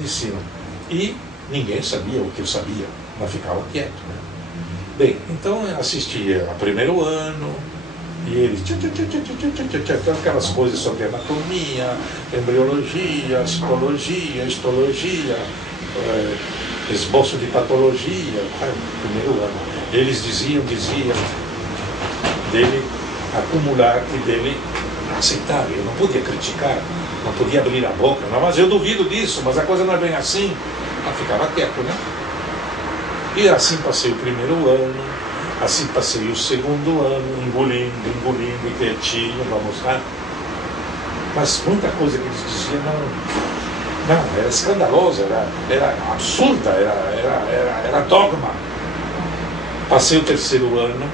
medicina. E ninguém sabia o que eu sabia, mas ficava quieto, né? Bem, então eu assistia ao primeiro ano, e eles aquelas coisas sobre anatomia, embriologia, citologia, histologia, esboço de patologia, primeiro ano. Eles diziam dele acumular e dele aceitar. Eu não podia criticar, não podia abrir a boca, não, mas eu duvido disso, mas a coisa não é bem assim. Eu ficava quieto, né? E assim passei o primeiro ano, assim passei o segundo ano, engolindo, e quietinho, vamos lá. Mas muita coisa que eles diziam não, era escandalosa, era absurda, era dogma. Passei o terceiro ano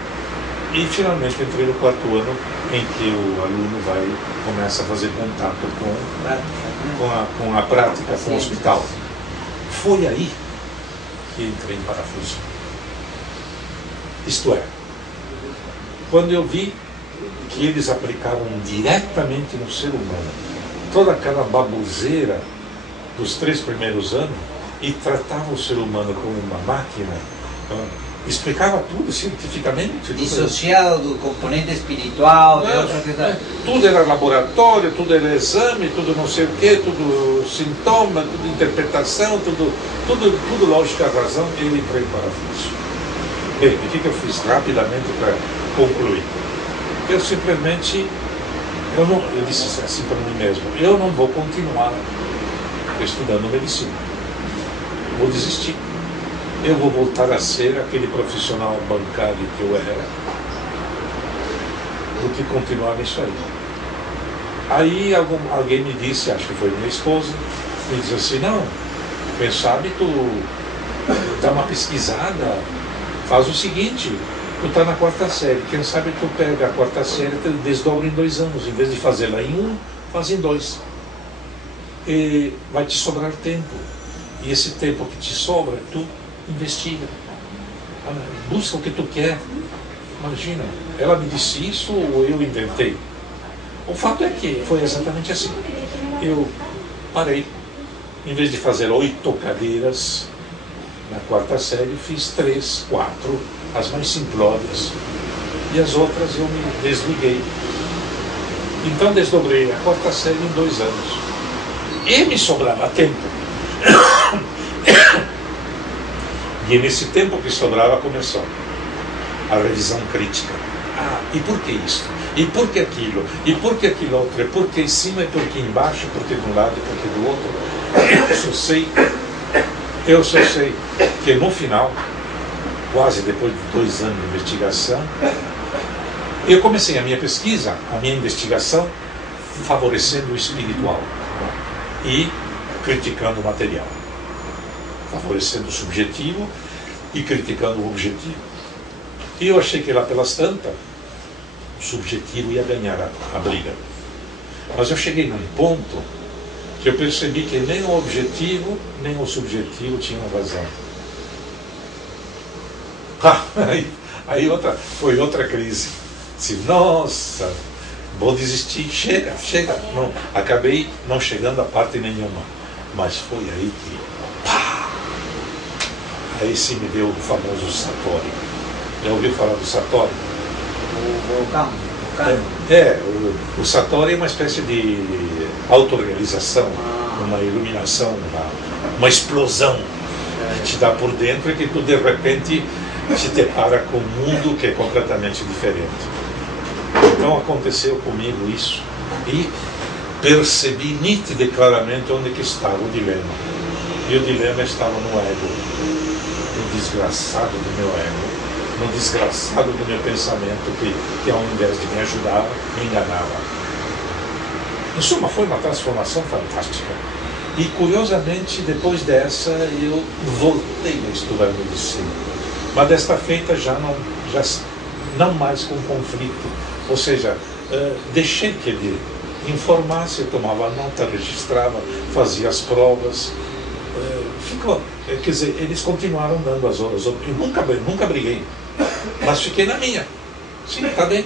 e finalmente entrei no quarto ano, em que o aluno começa a fazer contato com a prática, com o hospital. Foi aí que entrei em parafuso. Isto é, quando eu vi que eles aplicavam diretamente no ser humano toda aquela baboseira dos 3 primeiros anos e tratavam o ser humano como uma máquina, explicava tudo cientificamente. Dissociado do componente espiritual, tudo era laboratório, tudo era exame, tudo não sei o quê, tudo sintoma, tudo interpretação, tudo lógica e razão. Ele entrou em parafuso. Bem, o que eu fiz rapidamente para concluir? Eu simplesmente, eu disse assim para mim mesmo, eu não vou continuar estudando medicina. Vou desistir. Eu vou voltar a ser aquele profissional bancário que eu era, do que continuar nisso aí. Aí alguém me disse, acho que foi minha esposa, me disse assim, não, quem sabe tu dá uma pesquisada, faz o seguinte, tu está na 4ª série, quem sabe tu pega a 4ª série e desdobra em 2 anos, em vez de fazê-la em 1, faz em 2. E vai te sobrar tempo. E esse tempo que te sobra, tu investiga. Busca o que tu quer. Imagina, ela me disse isso ou eu inventei? O fato é que foi exatamente assim. Eu parei. Em vez de fazer 8 cadeiras na 4ª série, fiz 3, 4, as mais simplórias. E as outras eu me desliguei. Então desdobrei a 4ª série em 2 anos. E me sobrava tempo. E nesse tempo que sobrava começou a revisão crítica. E por que isso? E por que aquilo? E por que aquilo outro? E por que em cima? E por que embaixo? E por que de um lado? E por que do outro? Eu só sei que no final, quase depois de 2 anos de investigação, eu comecei a minha pesquisa, a minha investigação, favorecendo o espiritual e criticando o material. Favorecendo o subjetivo e criticando o objetivo. E eu achei que lá pelas tantas, o subjetivo ia ganhar a briga. Mas eu cheguei num ponto que eu percebi que nem o objetivo, nem o subjetivo tinham razão. Aí foi outra crise. Disse, nossa, vou desistir, chega. Não, acabei não chegando a parte nenhuma. Mas foi aí que aí sim me deu o famoso Satori. Já ouviu falar do Satori? O vulcão. O Satori é uma espécie de autorrealização, uma iluminação, uma explosão que te dá por dentro e que tu de repente te depara com um mundo que é completamente diferente. Então aconteceu comigo isso e percebi nítida e claramente onde que estava o dilema. E o dilema estava no ego. No desgraçado do meu ego, no desgraçado do meu pensamento que ao invés de me ajudar, me enganava. Em suma, foi uma transformação fantástica. E curiosamente, depois dessa, eu voltei a estudar medicina. Mas desta feita já não mais com conflito. Ou seja, deixei que ele informasse, eu tomava nota, registrava, fazia as provas. Ficou, quer dizer, eles continuaram dando as horas. Eu nunca briguei, mas fiquei na minha. Sim, está bem.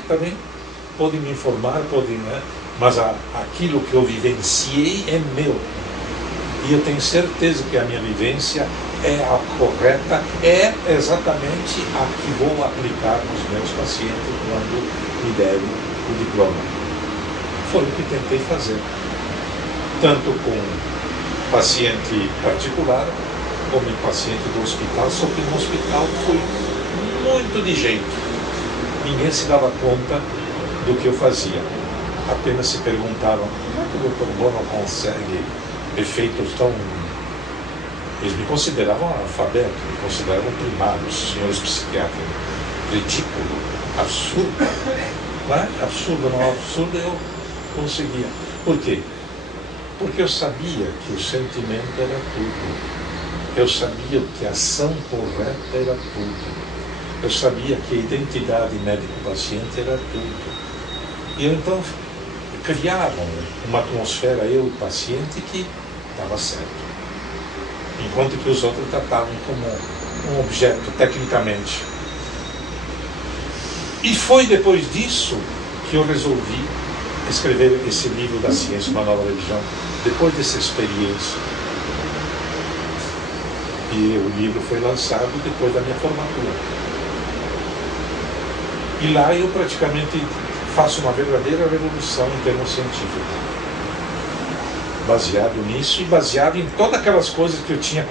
Pode me informar, pode, né? Mas aquilo que eu vivenciei é meu. E eu tenho certeza que a minha vivência é a correta, é exatamente a que vou aplicar nos meus pacientes quando me derem o diploma. Foi o que tentei fazer, tanto com paciente particular como em paciente do hospital, só que no hospital foi muito de jeito. Ninguém se dava conta do que eu fazia. Apenas se perguntavam, como é que o Dr. Bono consegue efeitos tão... Eles me consideravam analfabeto, me consideravam primários, senhores psiquiatras. Ridículo, absurdo. Não é? Absurdo, não absurdo, eu conseguia. Por quê? Porque eu sabia que o sentimento era tudo. Eu sabia que a ação correta era tudo. Eu sabia que a identidade médico-paciente era tudo. E eu então criava uma atmosfera, eu e o paciente, que estava certo. Enquanto que os outros tratavam como um objeto, tecnicamente. E foi depois disso que eu resolvi escrever esse livro da ciência, uma nova religião, depois dessa experiência. E o livro foi lançado depois da minha formatura. E lá eu praticamente faço uma verdadeira revolução em termos científicos. Baseado nisso e baseado em todas aquelas coisas que eu tinha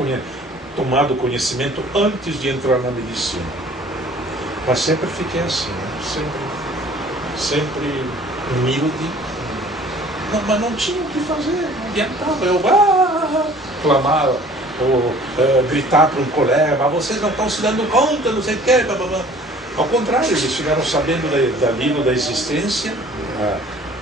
tomado conhecimento antes de entrar na medicina. Mas sempre fiquei assim, né? sempre humilde. Não, mas não tinha o que fazer, não adiantava. Eu clamar ou gritar para um colega, mas vocês não estão se dando conta, não sei o quê. Blá, blá, blá. Ao contrário, eles ficaram sabendo da livro da existência,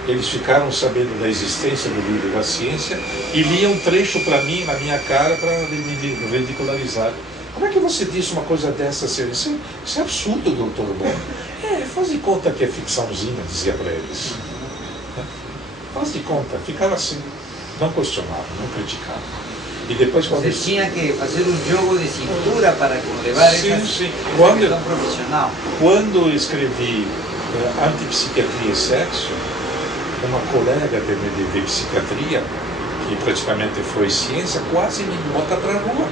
eles ficaram sabendo da existência do livro da ciência e liam um trecho para mim, na minha cara, para me ridicularizar. Como é que você disse uma coisa dessa? Isso é absurdo, doutor Bono. Faz de conta que é ficçãozinha, dizia para eles. Faz de conta, ficava assim, não questionava, não criticava. E depois quando... Você tinha que fazer um jogo de cintura para levar essa questão profissional. Quando escrevi Antipsiquiatria e Sexo, uma colega de psiquiatria, que praticamente foi ciência, quase me bota para a rua.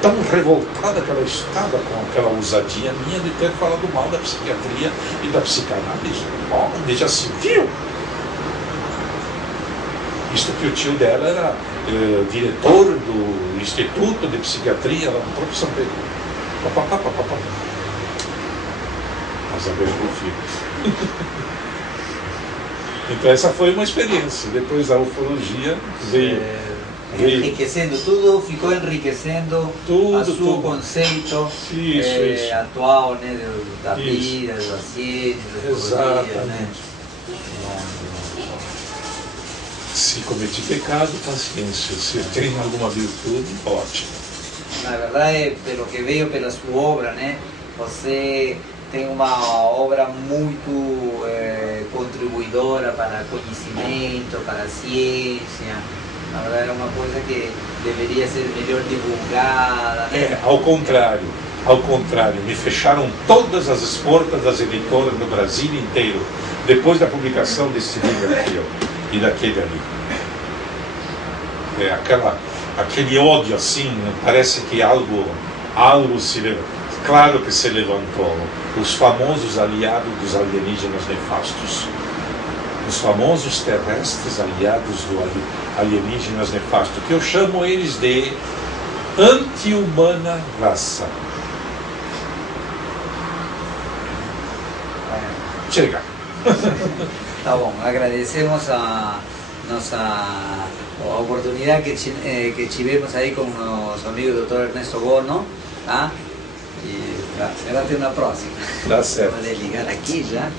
Tão revoltada que ela estava com aquela ousadia minha de ter falado mal da psiquiatria e da psicanálise. Onde já se viu? Isto que o tio dela era diretor do Instituto de Psiquiatria lá no próprio São Pedro. Mas a ver o filho. Então essa foi uma experiência. Depois a ufologia veio enriquecendo, tudo ficou enriquecendo o seu conceito atual, né, da vida, da ciência, da ufologia, né? Se cometi pecado, paciência. Se tem alguma virtude, ótimo. Na verdade, pelo que veio pela sua obra, né, você tem uma obra muito contribuidora para conhecimento, para a ciência. Na verdade, é uma coisa que deveria ser melhor divulgada, né? Ao contrário, me fecharam todas as portas das editoras no Brasil inteiro, depois da publicação desse livro aqui, e daquele ali. Aquele ódio assim, parece que algo se levantou. Claro que se levantou. Os famosos aliados dos alienígenas nefastos. Os famosos terrestres aliados do alienígenas nefastos, que eu chamo eles de anti-humana raça. Chega. Tá bom, agradecemos a nossa oportunidade que tivemos aí com o nosso amigo Dr. Ernesto Bono, tá? E será até uma próxima. Tá certo. Vou ligar aqui já.